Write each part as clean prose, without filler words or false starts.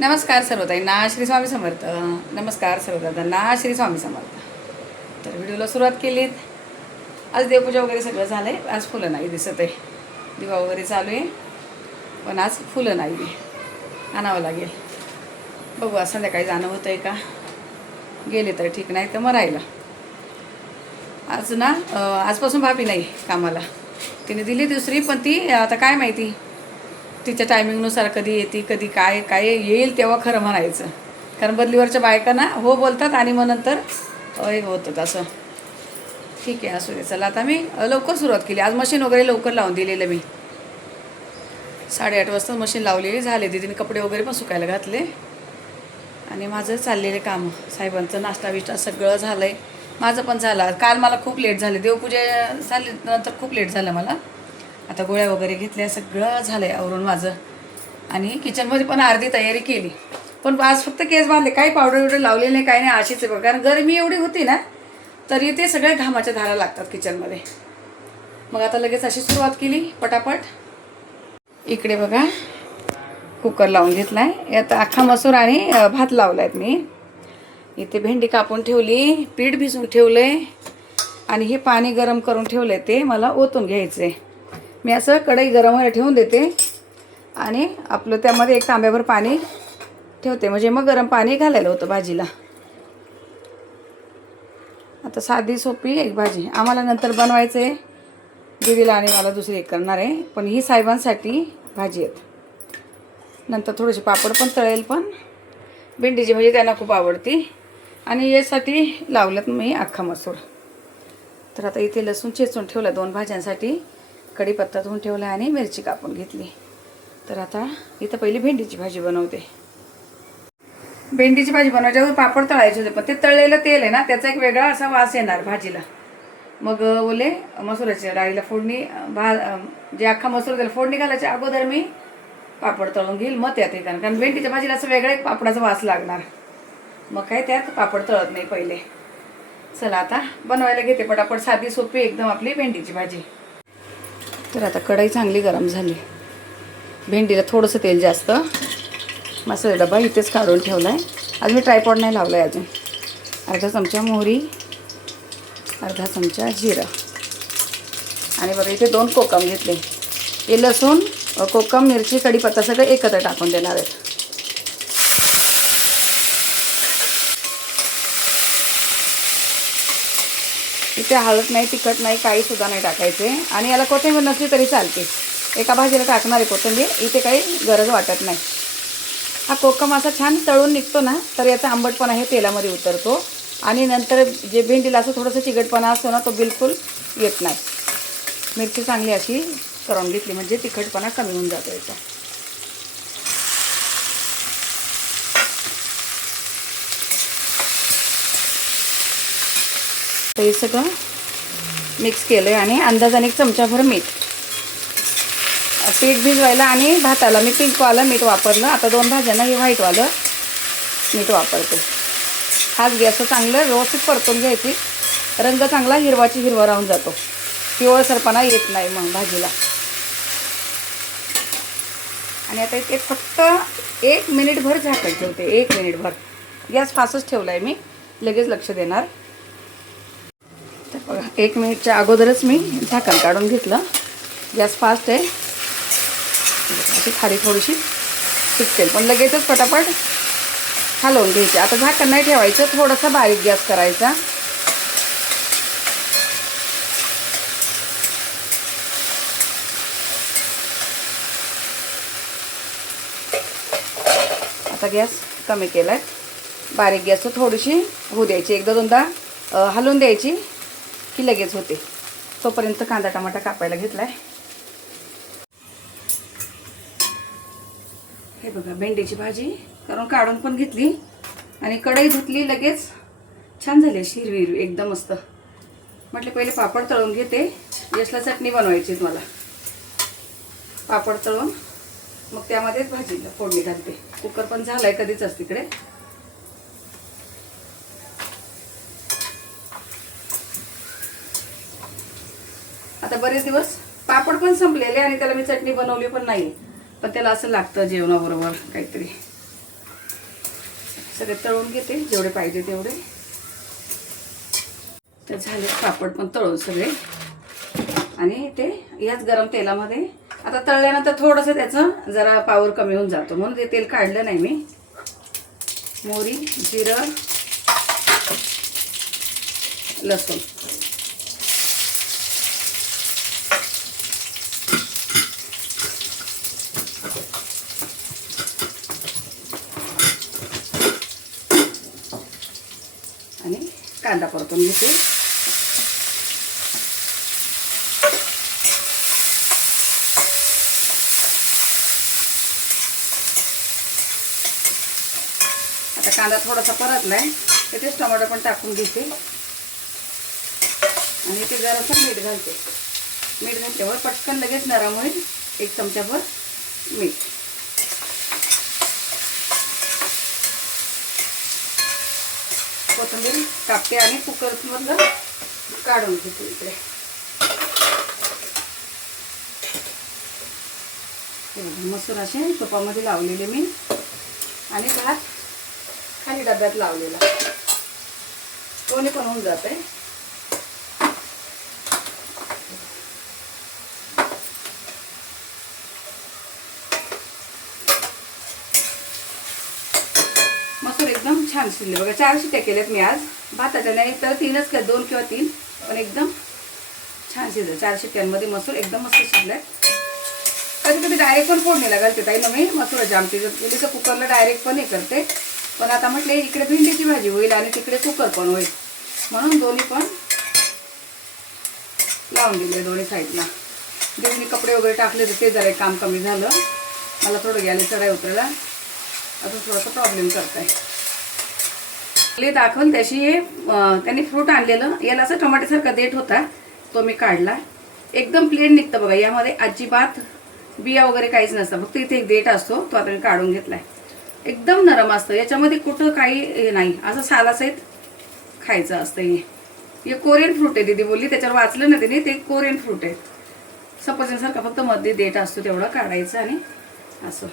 नमस्कार सर्वताईंना श्री स्वामी समर्थ. नमस्कार सर्वदादांना श्री स्वामी समर्थ. तर व्हिडिओला सुरुवात केलीत. आज देवपूजा वगैरे सगळं झालं आहे. आज फुलं नाही दिसत आहे. दिवा वगैरे चालू आहे पण आज फुलं नाही आणावं लागेल. बघू आज संध्याकाळी जाणं होतं आहे का. गेले तर ठीक, नाही तर मग राहिलं. आज ना आजपासून भाभी नाही कामाला. तिने दिली दुसरी, पण ती आता काय माहिती तिच्या टायमिंगनुसार कधी येते, कधी काय काय येईल तेव्हा खरं म्हणायचं. कारण बदलीवरच्या बायकांना हो बोलतात आणि मग नंतर हे होतं तसं. ठीक आहे, असू दे. चला आता मी लवकर सुरुवात केली. आज मशीन वगैरे लवकर लावून दिलेलं मी. 8:30 वाजता मशीन लावलेली झाले. दीदीने कपडे वगैरे पण सुकायला घातले आणि माझं चाललेले काम. साहेबांचं नाश्ता बिष्टा सगळं झालं आहे. माझं पण झालं. काल मला खूप लेट झाले. देवपूजा झाली नंतर खूप लेट झालं मला. आता गोळ्या वगैरे घेतल्या, सगळं झालं आहे आवरून माझं. आणि किचनमध्ये पण अर्धी तयारी केली. पण आज फक्त केस बांधले, काही पावडर वगैरे लावलेले नाही, काही नाही. अशीच आहे बघा. कारण गरमी एवढी होती ना, तरी ते सगळे घामाच्या धारा लागतात किचनमध्ये. मग आता लगेच अशी सुरुवात केली पटापट. इकडे बघा कुकर लावून घेतला आहे. यात अख्खा मसूर आणि भात लावला आहेत मी. इथे भेंडी कापून ठेवली, पीठ भिजवून ठेवलं आहे आणि हे पाणी गरम करून ठेवलं आहे, ते मला ओतून घ्यायचं आहे. मी असं कढई गरम व्हायला ठेवून देते आणि आपलं त्यामध्ये एक तांब्याभर पाणी ठेवते, म्हणजे मग गरम पाणी घालायला होतं भाजीला. आता साधी सोपी एक भाजी आम्हाला नंतर बनवायचं आहे. दीदीला आणि मला दुसरी एक करणार आहे, पण ही साहेबांसाठी भाजी आहे. नंतर थोडेसे पापड पण तळेल, पण भेंडीची भाजी त्यांना खूप आवडती. आणि यासाठी लावलं मी अख्खा मसूर. तर आता इथे लसूण चेचून ठेवला 2 भाज्यांसाठी. कढीपत्ता धुवून ठेवला आणि मिरची कापून घेतली. तर आता इथं पहिली भेंडीची भाजी बनवते. भेंडीची भाजी बनवायच्या पापड तळायचे होते, पण ते तळलेलं तेल आहे ना, त्याचा एक वेगळा असा वास येणार भाजीला. मग बोले मसुराच्या डाळीला फोडणी, जे अख्खा मसूर त्याला फोडणी घालायच्या अगोदर मी पापड तळून घेईल, मग त्यात हे कारण भेंडीच्या भाजीला असं वेगळा एक पापडाचा वास लागणार. मग काय त्यात पापड तळत नाही पहिले. चला आता बनवायला घेते पटापट. साधी सोपी एकदम आपली भेंडीची भाजी. तर आता कढई चांगली गरम झाली. भेंडीला थोडंसं तेल जास्त. मसाला डबा इथेच काढून ठेवला आहे. आज मी ट्रायपॉड नाही लावला आहे अजून. अर्धा चमचा मोहरी, अर्धा चमचा जिरं आणि बघा इथे 2 कोकम घेतले. हे लसूण, कोकम, मिरची, कढीपत्ता सगळं एकत्र टाकून देणार आहेत. इथे हळद नाही, तिखट नाही, काही सुद्धा नाही टाकायचे. आणि याला कोथिंबीर नसली तरी चालते. एका भाजीला टाकणार आहे कोथिंबीर, इथे काही गरज वाटत नाही. हा कोकम असा छान तळून निघतो ना, तर याचा आंबटपणा हे तेलामध्ये उतरतो. आणि नंतर जे भेंडीला असं थोडंसं चिकटपणा असतो ना, तो बिलकुल येत नाही. मिरची चांगली अशी करून घेतली म्हणजे तिखटपणा कमी होऊन जातो याचा. तर हे सगळं मिक्स केलं आहे आणि अंदाजाने 1 चमचाभर मीठ. पीठ भिजवायला आणि भाताला मी पिंकवालं मीठ वापरलं. आता 2 भाज्यांना हे व्हाईटवालं मीठ वापरते. हाच गॅसवर चांगलं व्यवस्थित परतून घ्यायची. रंग चांगला हिरवाची हिरवा राहून जातो, पिवळसरपणा येत नाही मग भाजीला. आणि आता इथे फक्त 1 मिनिटभर झाकण ठेवते. 1 मिनिटभर. गॅस फास्टच ठेवला आहे मी, लगेच लक्ष देणार. तर बघा 1 मिनिटच्या अगोदरच मी झाकण काढून घेतलं. गॅस फास्ट आहे. अशी खाली थोडीशी शिकतेल, पण लगेचच पटापट हलवून घ्यायची. आता झाकण नाही ठेवायचं, थोडासा बारीक गॅस करायचा. आता गॅस कमी केला आहे. बारीक गॅसवर थोडीशी होऊ द्यायची. 1-2दा हलवून द्यायची की लगेच होते. तोपर्यंत कांदा टमाटा कापायला घेतला आहे. हे बघा भेंडीची भाजी करून काढून पण घेतली आणि कढई धुतली. लगेच छान झाली अशी हिरवी हिरवी एकदम मस्त. म्हटले पहिले पापड तळून घेते. यशला चटणी बनवायची मला. पापड तळून मग त्यामध्येच भाजीला फोडणी घालते. कुकर पण झालाय कधीच तिकडे. आता बरेच दिवस पापड पण संपलेले आणि त्याला मी चटणी बनवली पण नाही. पण त्याला असं लागतं जेवणाबरोबर काहीतरी. सगळे तळून घेते जेवढे पाहिजे तेवढे. तर झाले पापड पण तळून सगळे. आणि ते याच गरम तेलामध्ये आता तळल्यानंतर थोडंसं त्याचं जरा पावर कमी होऊन जातो म्हणून ते तेल काढलं नाही मी. मोहरी, जिरं, लसूण आणि कांदा परतून घेते. आता कांदा थोडासा परतलाय तेच टोमॅटो पण टाकून घेते आणि ते जरासं मीठ घालते. मीठ घातल्यावर पटकन लगेच नरम होईल. 1 चमचाभर मीठ. कोथिंबीर कापते आणि कुकरमधलं काढून घेते इकडे. मसूर असे तुपामध्ये लावलेले मी आणि भात खाली डब्यात लावलेला. दोन्ही पण होऊन जाते. मसूर एकदम छान शिजले बघा. 4 शिट्ट्या केल्यात मी आज. भाताच्या नाही तर 3च का 2 किंवा 3 पण एकदम छान शिजले. 4 शिट्ट्यांमध्ये मसूर एकदम मस्त शिजलाय. कधी कधी डायरेक्ट पण फोडणीला घालते ताई ना मी मसूराची आमटी. जर केली तर कुकरला डायरेक्ट पण हे करते. पण आता म्हटले इकडे भेंडीची भाजी होईल आणि तिकडे कुकर पण होईल म्हणून दोन्ही पण लावून दिले दोन्ही साईडला. दोन्ही कपडे वगैरे टाकले तर ते जरा काम कमी झालं. मला थोडं गॅले चढाई उतरायला अजून थोडासा प्रॉब्लेम करताय. दाखवून त्याशी त्यांनी फ्रूट आणलेलं याला असं टोमॅटोसारखा देठ होता तो मी काढला. एकदम प्लेन निघतं बघा. यामध्ये अजिबात बिया वगैरे काहीच नसतं. फक्त इथे एक देठ असतो तो आता मी काढून घेतलाय. एकदम नरम असतं. याच्यामध्ये कुठं काही हे नाही. असं सालासहित खायचं असतं. हे कोरियन फ्रूट आहे दीदी बोलली. त्याच्यावर वाचलं ना तिने ते कोरियन फ्रूट आहे. सफरचंदसारखा फक्त मध्ये देठ असतो तेवढं काढायचं आणि असं.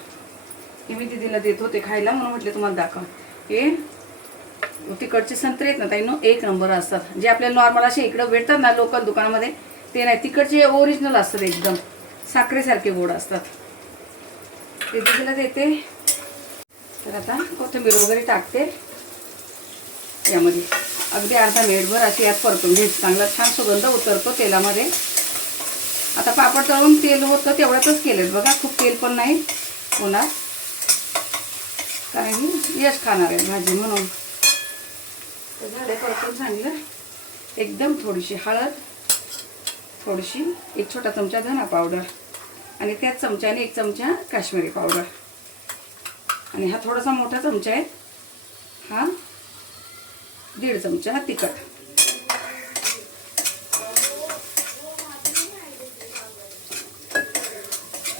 हे मी दीदीला देत होते खायला म्हणून म्हटले तुम्हाला दाखव. हे तिकडचे संत्रे आहेत ना ताई नो 1 नंबर असतात. जे आपल्याला नॉर्मल असे इकडं भेटतात ना लोकल दुकानामध्ये ते नाही. तिकडचे ओरिजिनल असतात. एकदम साखरेसारखे गोड असतात. ते दीदीला देते. तर आता कोथिंबीर वगैरे टाकते यामध्ये. अगदी अर्धा मिनिटभर अशी यात परतून घ्यायची. चांगला छान सुगंध उतरतो तेलामध्ये. आता पापड तळून तेल होतं तेवढ्यातच केलेत बघा. खूप तेल पण नाही होणार कारण की यश खाणार आहे भाजी म्हणून. तर झाले परतून चांगलं. एकदम थोडीशी हळद, थोडीशी 1 छोटा चमचा धना पावडर आणि त्याच चमच्याने 1 चमचा काश्मीरी पावडर आणि हा थोडासा मोठा चमचा आहे. हा 1.5 चमचा तिखट.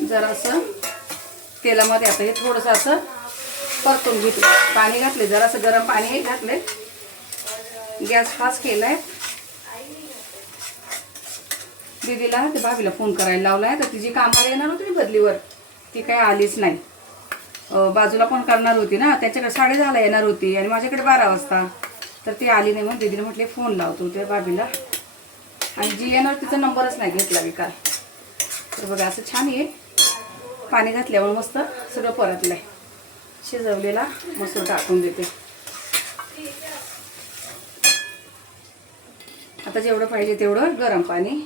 जरासं तेलामध्ये आता हे थोडंसं असं परतून घेते. पाणी घातले जरासं गरम पाणी घातले. गॅस फास्ट केलाय. दीदीला ते भाभीला फोन करायला लावलाय. तर तिची कामाला येणार होती बदलीवर ती काही आलीच नाही. बाजूला पण करणार होती ना त्याच्याकडे 10:30ला येणार होती आणि माझ्याकडे 12 वाजता. तर ती आली नाही म्हणून दीदीला म्हटले फोन लावतो त्या भाभीला. आणि जी येणार तिचा नंबरच नाही घेतला मी काल. तर बघा असं छान आहे. पाणी घातल्यावर मस्त सगळं परतलंय. शिजवलेला मसूर टाकून देते. आता जेवढं पाहिजे तेवढं गरम पाणी.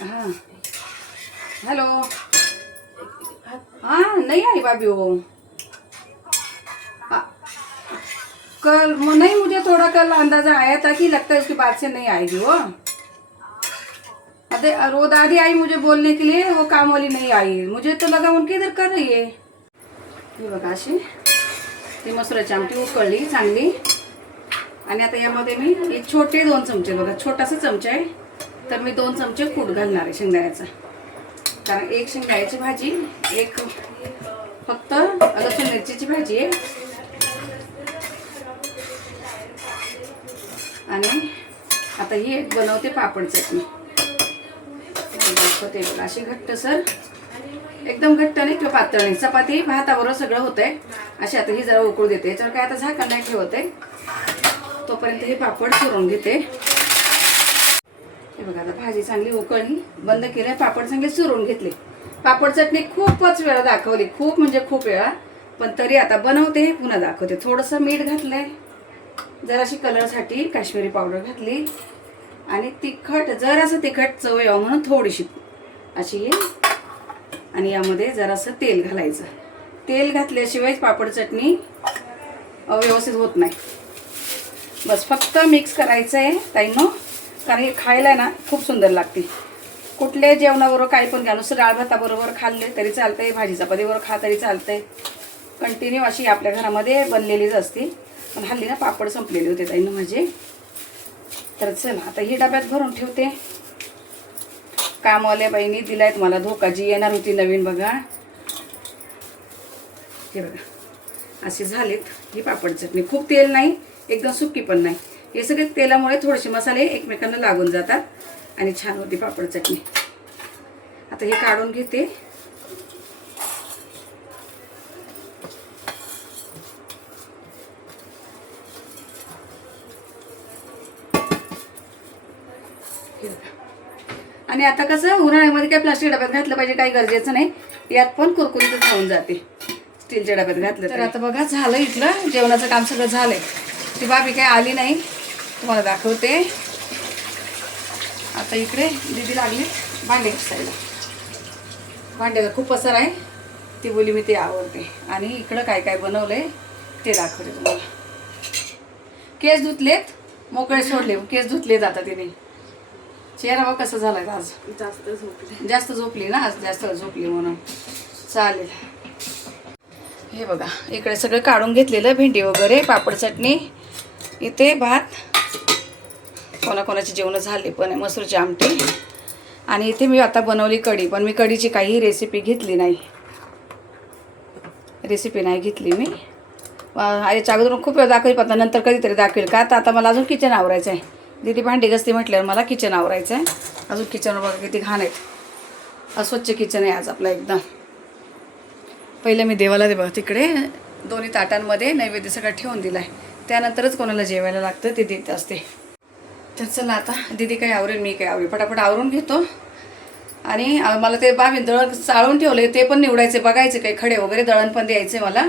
हाँ हेलो. हाँ नहीं आई भाभी वो. कल नहीं मुझे थोड़ा कल अंदाजा आया था कि लगता है उसके बाद से नहीं आएगी वो. अरे वो दादी आई मुझे बोलने के लिए वो काम वाली नहीं आई. मुझे तो लगा उनके इधर कर रही है. हे बघा अशी ती मसुराची आमटी उकळली चांगली. आणि आता यामध्ये मी एक छोटे 2 चमचे बघा छोटासा चमचा आहे तर मी 2 चमचे कूट घालणार आहे शेंगदाण्याचा. कारण 1 शेंगदाण्याची भाजी 1 फक्त लसूण मिरचीची भाजी आहे. आणि आता ही एक बनवते पापड चटणी. दाखवते बघा, अशी घट्ट सर, एकदम घट्ट नाही किंवा पातळ नाही, चपाती भाताबरोबर सगळं होतंय. अशी आता ही जरा उकळू देते. याच्यावर काय आता झाकण नाही ठेवते, तोपर्यंत हे पापड चुरून घेते. हे बघा, आता भाजी चांगली उकळली, बंद केलं, पापड चांगले चुरून घेतले. पापड चटणी खूपच वेळा दाखवली, खूप म्हणजे खूप वेळा, पण तरी आता बनवते, पुन्हा दाखवते. थोडंसं मीठ घातलंय, जराशी कलरसाठी काश्मीरी पावडर घातली, आणि तिखट, जरासं तिखट चव यावं म्हणून थोडीशी अशी, आणि यामध्ये जरासं तेल घालायचं. तेल घातल्याशिवाय पापड चटणी व्यवस्थित होत नाही. बस फक्त मिक्स करायचं आहे ताईंनो, कारण हे खायला ना खूप सुंदर लागते. कुठल्या जेवणाबरोबर काही पण घ्या, नुसतं डाळ भाताबरोबर खाल्ले तरी चालतंय, भाजी चपातीबरोबर खा तरी चालतंय. कंटिन्यू अशी आपल्या घरामध्ये बनलेलीच असते. पण हल्ली ना पापड संपलेले होते ताईंनो माझे. तर चला आता ही डब्यात भरून ठेवते. कामवाल्या बाईंनी दिलाय तुम्हाला धोका, जी येणार होती नवीन बघा. हे बघा असे झालेत. ही पापड चटणी खूप तेल नाही, एकदम सुकी पण नाही. हे सगळे तेलामुळे थोडेसे मसाले एकमेकांना लागून जातात आणि छान होती पापड चटणी. आता हे काढून घेते. आणि आता कसं उन्हाळ्यामध्ये काय प्लास्टिक डब्यात घातलं पाहिजे काही गरजेचं नाही, यात पण कुरकुरीतच होऊन जाते स्टीलच्या डब्यात घातलं. तर आता बघा झालं, इथलं जेवणाचं काम सगळं झालंय. ती बाबी काय आली नाही, तुम्हाला दाखवते. आता इकडे दीदी लागली भांडे घासायला. भांड्याचा खूप पसार आहे, ती बोली मी ते आवडते. आणि इकडं काय काय बनवलंय ते दाखवते तुम्हाला. केस धुतलेत, मोकळे सोडले, केस धुतले जातात तिने. चेहरा बघ कसं झालाय आज, जास्त झोपली ना आज, जास्त झोपली म्हणून. चालेल. हे बघा इकडे सगळं काढून घेतलेलं, भेंडी वगैरे, पापड चटणी, इथे भात, कोणाकोणाची जेवणं झाली पण मसूरची आमटी, आणि इथे मी आता बनवली कढी. पण मी कढीची काही रेसिपी घेतली नाही, मी. याच्या अगोदर खूप वेळ दाखवली, पण नंतर कधीतरी दाखवेल का. आता मला अजून किचन आवरायचं आहे. दीदी भांडी घासते म्हटल्यावर मला किचन आवरायचं आहे. अजून किचनवर बघा किती घाण आहेत, अस्वच्छ किचन आहे आज आपलं एकदम. पहिलं मी देवाला बघा तिकडे दोन्ही ताटांमध्ये नैवेद्य सगळं ठेवून दिला आहे, त्यानंतरच कोणाला जेवायला लागतं ते देत असते. तर चला आता दीदी काही आवरेल, मी काही आवरेल, पटापट आवरून घेतो. आणि मला ते बाबी दळण चाळून ठेवले, ते पण निवडायचे, बघायचे काही खडे वगैरे, दळण पण द्यायचे मला.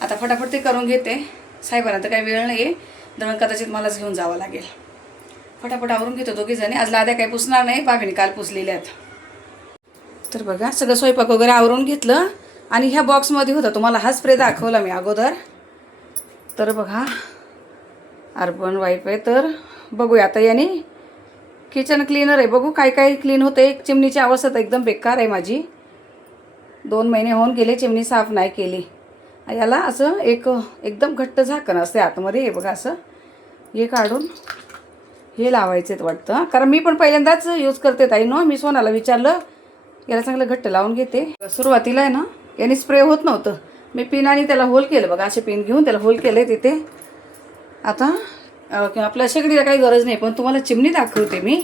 आता फटाफट ते करून घेते. साहेबांना तर काही वेळ नाही आहे, दळण कदाचित मलाच घेऊन जावं लागेल. फटाफट आवरून घेतो दोघीजणी. आज लाद्या काही पुसणार नाही, बाबीने काल पुसलेल्या आहेत. तर बघा सगळं स्वयंपाक वगैरे आवरून घेतलं. आणि ह्या बॉक्समध्ये होता, तुम्हाला हा स्प्रे दाखवला मी अगोदर. तर बघा अर्बन वाईप आहे. तर बघूया आता याने, किचन क्लीनर आहे, बघू काय काय क्लीन होतं. एक चिमणीची अवस्था तर एकदम बेकार आहे माझी, 2 महिने होऊन गेले चिमणी साफ नाही केली. याला असं एकदम घट्ट झाकण असते आतमध्ये. हे बघा असं हे काढून हे लावायचे वाटतं, कारण मी पण पहिल्यांदाच यूज करते ताईनो. मी सोनाला विचारलं, याला चांगलं घट्ट लावून घेते. सुरुवातीला आहे ना याने स्प्रे होत नव्हतं, मी पिनाने त्याला होल केलं बघा, असे पिन घेऊन त्याला होल केलं आहे तिथे. आता आपल्या शेगडीला काही गरज नाही, पण तुम्हाला चिमणी दाखवते मी.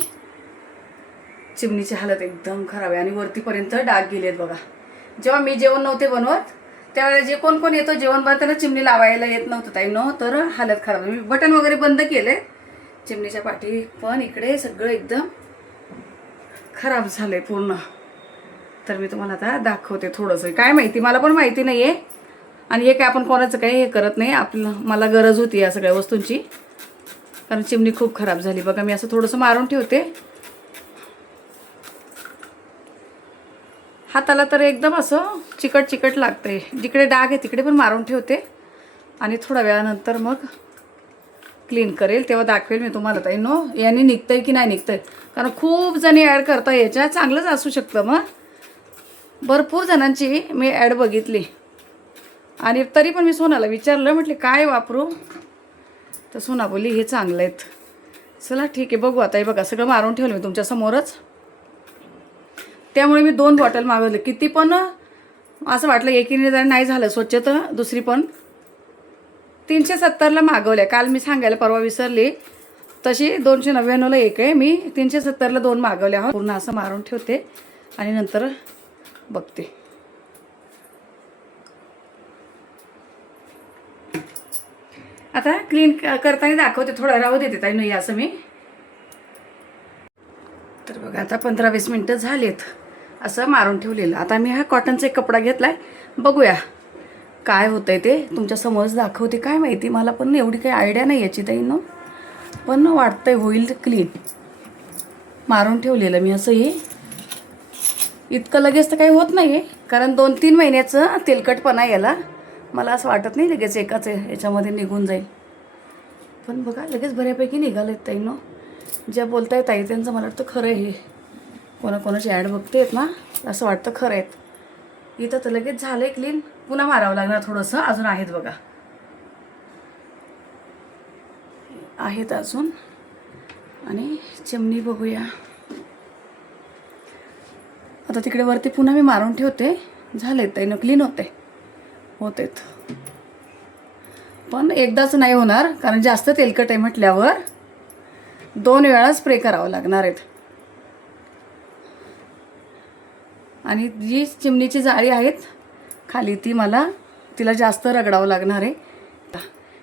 चिमणीची हालत एकदम खराब आहे, आणि वरतीपर्यंत डाग गेलेत बघा. जेव्हा मी जेवण नव्हते बनवत त्यावेळेला जे कोण येतो जेवण बनताना चिमणी लावायला येत नव्हतं ताईनो, तर हालत खराब. मी बटन वगैरे बंद केले चिमणीच्या पाठी, पण इकडे सगळं एकदम खराब झालंय पूर्ण. तर मी तुम्हाला आता दाखवते थोडंसं. काय माहिती, मला पण माहिती नाही आहे. आणि हे काय आपण कोणाचं काही हे करत नाही, मला गरज होती या सगळ्या वस्तूंची, कारण चिमणी खूप खराब झाली बघा. मी असं थोडंसं मारून ठेवते हाताला, तर एकदम असं चिकट चिकट लागते. जिकडे डाग आहे तिकडे पण मारून ठेवते, आणि थोड्या वेळानंतर मग क्लीन करेल, तेव्हा दाखवेल मी तुम्हाला ताईनो याने निघतंय की नाही निघतंय. कारण खूप जणी ॲड करता याच्या, चांगलंच असू शकतं. मग भरपूर जणांची मी ॲड बघितली, आणि तरी पण मी सोनाला विचारलं, म्हटले काय वापरू, तर सोना बोली हे चांगलं आहेत. चला ठीक आहे, बघू आता. हे बघा सगळं मारून ठेवलं मी तुमच्यासमोरच. त्यामुळे मी 2 बॉटल मागवले. किती पण असं वाटलं एकीने जर नाही झालं स्वच्छ, तर दुसरी पण 370ला मागवल्या. काल मी सांगायला परवा विसरले, तशी 299ला एक आहे, मी 370ला 2 मागवले आहोत. पूर्ण असं मारून ठेवते आणि नंतर बघते. आता क्लीन करताना दाखवते, थोडं राहू देते ताई नाही असं मी. तर बघा आता 15-20 मिनटं झालेत असं मारून ठेवलेलं. आता मी हा कॉटनचा एक कपडा घेतला आहे, बघूया काय होतं आहे ते तुमच्या समोरच दाखवते. काय माहिती, मला पण एवढी काही आयडिया नाही याची ताईनं, पण वाटतंय होईल क्लीन. मारून ठेवलेलं मी असं. हे इतकं लगेच तर काही होत नाही आहे, कारण 2-3 महिन्याचं तेलकटपणा याला. मला असं वाटत नाही लगेच एकाच याच्यामध्ये निघून जाईल. पण बघा लगेच बऱ्यापैकी निघालेत ताईनं. ज्या बोलता येत आहे त्यांचं मला वाटतं खरं आहे. हे कोणाकोणाची ॲड बघते आहेत ना, असं वाटतं खरं आहेत. इथं तर लगेच झालं आहे क्लीन. पुन्हा मारावं लागणार थोडंसं, अजून आहेत बघा, आहेत अजून. आणि चिमणी बघूया. आता तिकडे वरती पुन्हा मी मारून ठेवते. झाले ताईनं क्लीन होतेत. पण एकदाच नाही होणार, कारण जास्त तेलकट आहे म्हटल्यावर 2 वेळा स्प्रे करावं लागणार आहेत. आणि जी चिमणीची जाळी आहेत खाली तिला जास्त रगडावं लागणार आहे.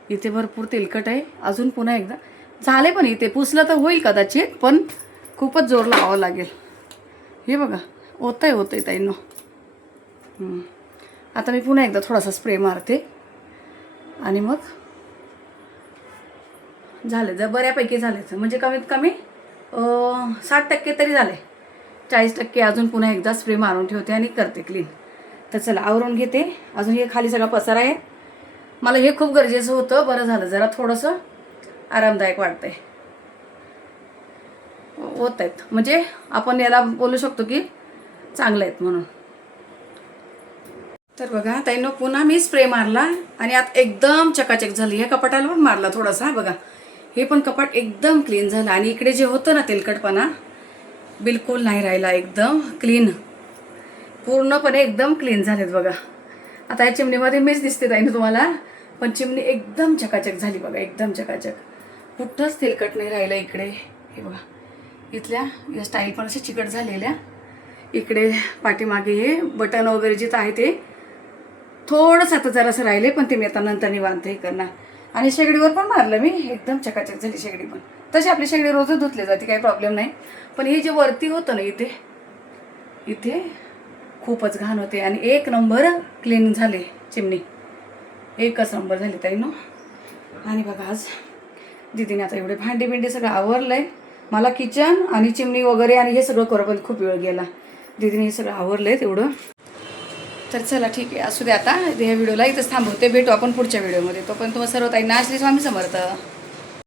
इथे भरपूर तेलकट आहे. अजून पुन्हा एकदा झाले, पण इथे पुसलं तर होईल कदाचित, पण खूपच जोर लावावं लागेल. हे बघा होतंय ताईंनो. आता मी पुन्हा एकदा थोडासा स्प्रे मारते आणि मग झाले. जर बऱ्यापैकी झाले म्हणजे कमीत कमी 60% तरी झाले. 40% अजून पुन्हा एकदा स्प्रे मारून ठेवते आणि करते क्लीन. तर चला आवरून घेते. अजून हे खाली सगळा पसारा आहे. मला हे खूप गरजेचं होतं. बरं झालं, जरा थोडंसं आरामदायक वाटतंय. होत आहेत म्हणजे आपण याला बोलू शकतो की चांगले आहेत म्हणून. तर बघा ताईंनो पुन्हा मी स्प्रे मारला आणि आता एकदम चकाचक झाली. ह्या कपाटाला पण मारला थोडासा. बघा हे पण कपाट एकदम क्लीन झालं. आणि इकडे जे होतं ना तेलकटपणा बिलकुल नाही राहिला. एकदम क्लीन, पूर्णपणे एकदम क्लीन झालेत बघा. आता या चिमणीमध्ये मीच दिसते ताईंनो तुम्हाला, पण चिमणी एकदम चकाचक झाली बघा, एकदम चकाचक. कुठंच तेलकट नाही राहिलं इकडे. हे बघा इथल्या या स्टाईल पण अशा चिकट झालेल्या. इकडे पाठीमागे हे बटन वगैरे जिथं आहे ते थोडंसं आता जरासं राहिले, पण ते मी आता नंतर निवांत हे करणार. आणि शेगडीवर पण मारलं मी, एकदम चकाचक झाली शेगडी पण. तशी आपली शेगडी रोजच धुतली जाते, काही प्रॉब्लेम नाही. पण हे जे वरती होतं ना इथे खूपच घाण होते. आणि 1 नंबर क्लीन झाले चिमणी, एकच नंबर झाली ताईंनो. आणि बघा आज दीदीने आता एवढे भांडी सगळं आवरलं आहे. मला किचन आणि चिमणी वगैरे आणि हे सगळं करोपर्यंत खूप वेळ गेला. दीदीने हे सगळं आवरलं आहे तेवढं. तर चला ठीक आहे, असू दे. आता ह्या व्हिडिओला इथंच थांबवते. भेटू आपण पुढच्या व्हिडिओमध्ये. तोपर्यंत तुम्हाला सर्व ताईंना श्री स्वामी समर्थ.